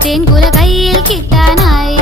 தேன் குல கையில் கிட்டானாய்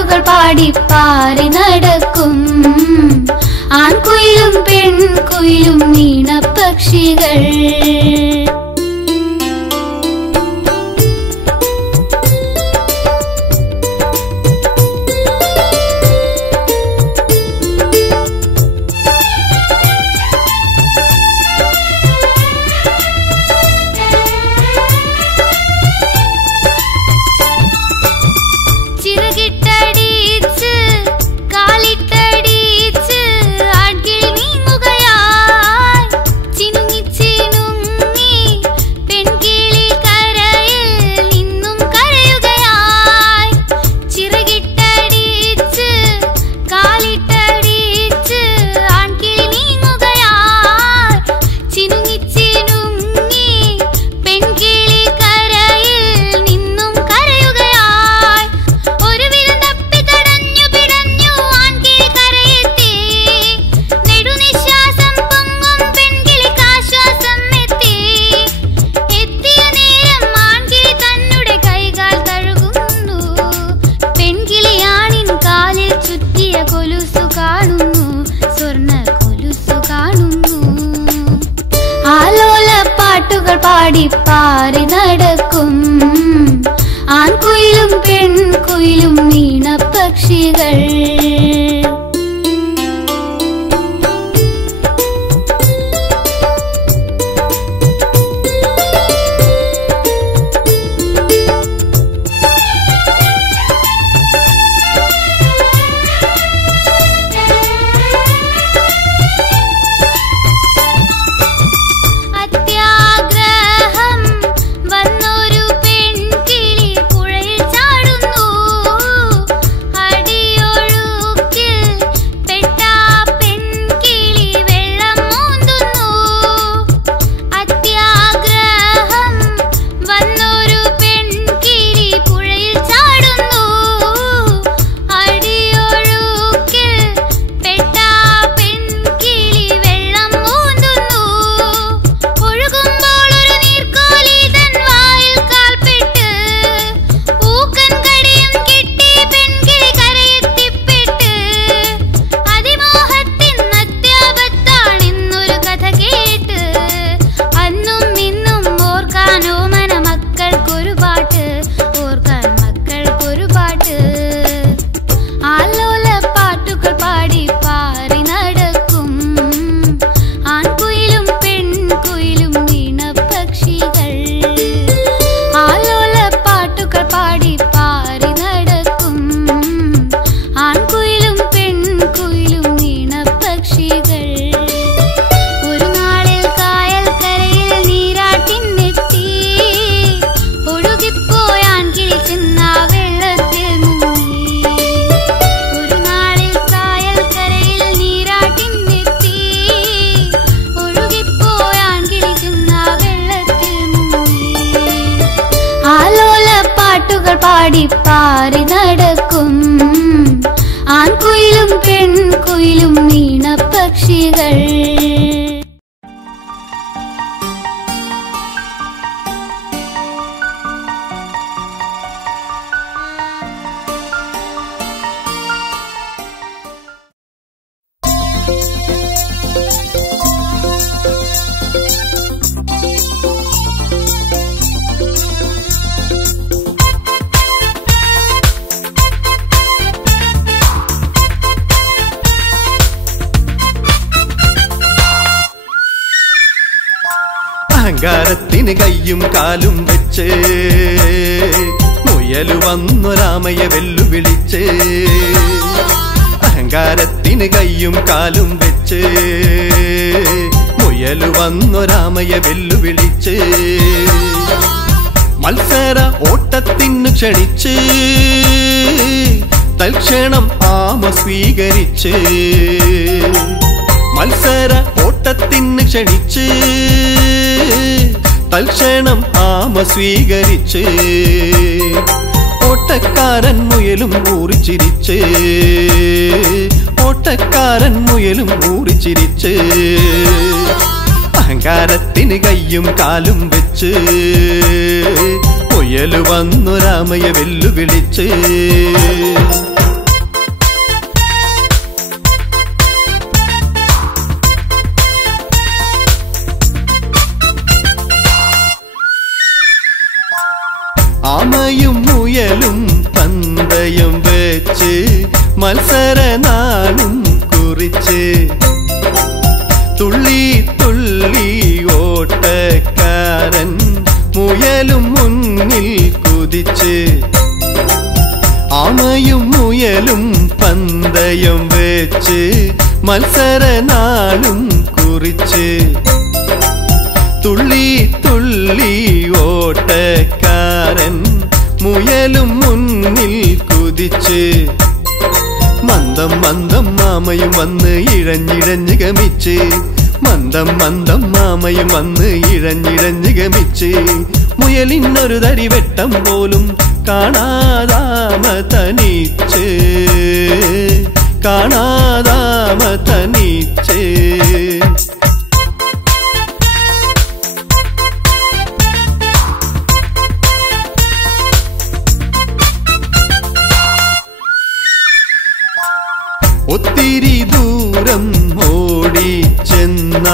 பாட்டுகள் பாடி பாரி நடக்கும். ஆண் குயிலும் பெண் குயிலும் மீன பட்சிகள் പാട്ടുകൾ പാടി പാറി നടക്കും ആൺകുയിലും പെൺകുയിലും നീണപ്പക്ഷികൾ അഹങ്കാരത്തിന് കയ്യും കാലും വെച്ച് മുയലു വന്നു രാമയെ വെല്ലുവിളിച്ച് അഹങ്കാരത്തിന് കയ്യും കാലും വെച്ച് മുയലു വന്നു രാമയെ വെല്ലുവിളിച്ച് മത്സര ഓട്ടത്തിന് ക്ഷണിച്ച് തൽക്ഷണം ആമ സ്വീകരിച്ച് മത്സര ഓട്ടത്തിന് ക്ഷണിച്ച് തൽക്ഷണം ആമ സ്വീകരിച്ച് ഓട്ടക്കാരൻ മുയലും ഊറിച്ചിരിച്ച് ഓട്ടക്കാരൻ മുയലും ഊറിച്ചിരിച്ച് അഹങ്കാരത്തിന് കയ്യും കാലും വെച്ച് മുയൽ വന്നു രാമയെ വെല്ലുവിളിച്ച് ആമയും മുയലും പന്തയം വെച്ച് മത്സര നാളും കുറിച്ച്. തുള്ളി തുള്ളി ഓട്ടക്കാരൻ മുയലും മുന്നിൽ കുതിച്ച്. മന്ദം മന്ദം മാമയും വന്ന് ഇഴഞ്ഞിഴഞ്ഞ് ഗമിച്ച്. മന്ദം മന്ദം മാമയും വന്ന് ഇഴഞ്ഞിഴഞ്ഞ് ഗമിച്ച്. മുയലിനൊരു തരി വെട്ടം പോലും കാണാതാമ തനിച്ച് ഒത്തിരി ദൂരം ഓടി ചെന്ന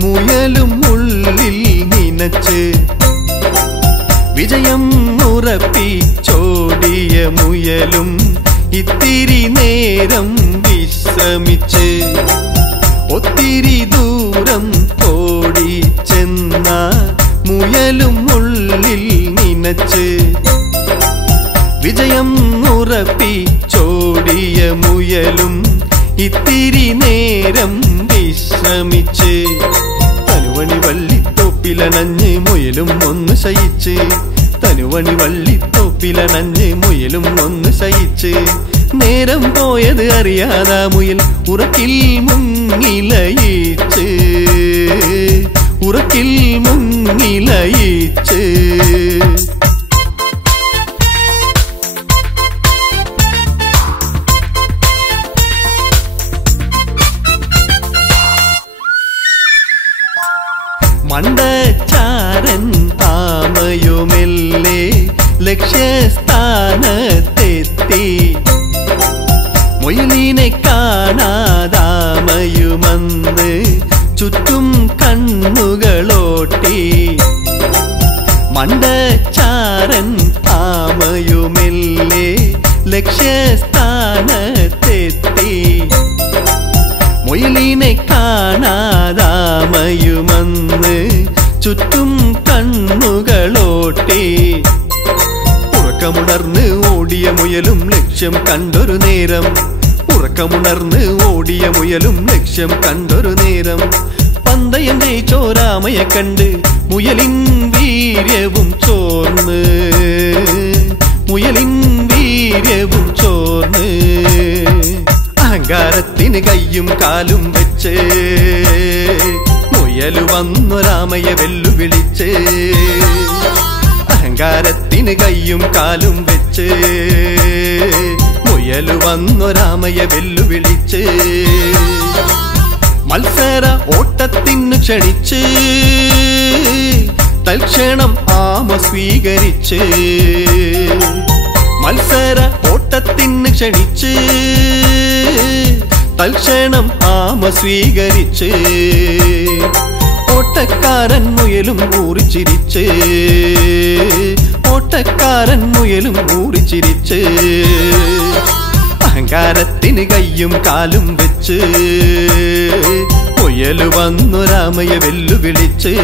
മുയലും ഉള്ളിൽ നിന നിനച്ച്. വിജയം ഉറപ്പിച്ചോടിയ മുയലും ഇത്തിരി നേരം വിശ്രമിച്ച് ഒത്തിരി ദൂരം ഓടി ചെന്ന മുയലും ഉള്ളിൽ നിനച്ച് വിജയം ഉറപ്പിച്ചോടിയ മുയലും ഇത്തിരി നേരം വിശ്രമിച്ച് തനുവണി വള്ളിത്തോപ്പിലണഞ്ഞ് മുയലും ഒന്ന് ശയിച്ച് തനുവണി വള്ളിത്തോപ്പിലണഞ്ഞ് മുയലും ഒന്ന് ശയിച്ച്. നേരം പോയത് അറിയാതാ മുയൽ ഉറക്കിൽ മുങ്ങിലയിച്ച്. ഉറക്കിൽ മുങ്ങിലയിച്ച്. മണ്ടച്ചാരൻ ആമയുമെല്ലേ ലക്ഷ്യസ്ഥാനത്തെത്തി. മൊയിലിനെ കാണാതാമയുമന്ന് ചുറ്റും കണ്ണുകളോട്ടി. മണ്ടച്ചാരൻ ആമയുമെല്ലേ ലക്ഷ്യസ്ഥാനത്തെത്തി. മൊയിലിനെ കാണാതാമയുമന്ന് ചുറ്റും ലക്ഷ്യം കണ്ടൊരു നേരം. ഉറക്കമുണർന്ന് ഓടിയ മുയലും ലക്ഷ്യം കണ്ടൊരു നേരം. പന്തയം ജയിച്ചോരാമയെ കണ്ട് മുയലിൻ വീര്യവും ചോർന്ന്. മുയലിൻ വീര്യവും ചോർന്ന്. അഹങ്കാരത്തിന് കയ്യും കാലും വെച്ച് മുയലു വന്നൊരാമയെ വെല്ലുവിളിച്ച്. അഹങ്കാരത്തിന് കയ്യും കാലും വെച്ച് മുയലു വന്നൊരാമയെ വെല്ലുവിളിച്ച് മത്സര ഓട്ടത്തിന് ക്ഷണിച്ച് തൽക്ഷണം ആമ സ്വീകരിച്ച് മത്സര ഓട്ടത്തിന് ക്ഷണിച്ച് തൽക്ഷണം ആമ സ്വീകരിച്ച് ഓട്ടക്കാരൻ മുയലും ഊറിച്ചിരിച്ച്. ഓട്ടക്കാരൻ മുയലും ഊറിച്ചിരിച്ച്. അഹങ്കാരത്തിന് കയ്യും കാലും വെച്ച്. മുയൽ വന്നൊരാമയെ വെല്ലുവിളിച്ച്.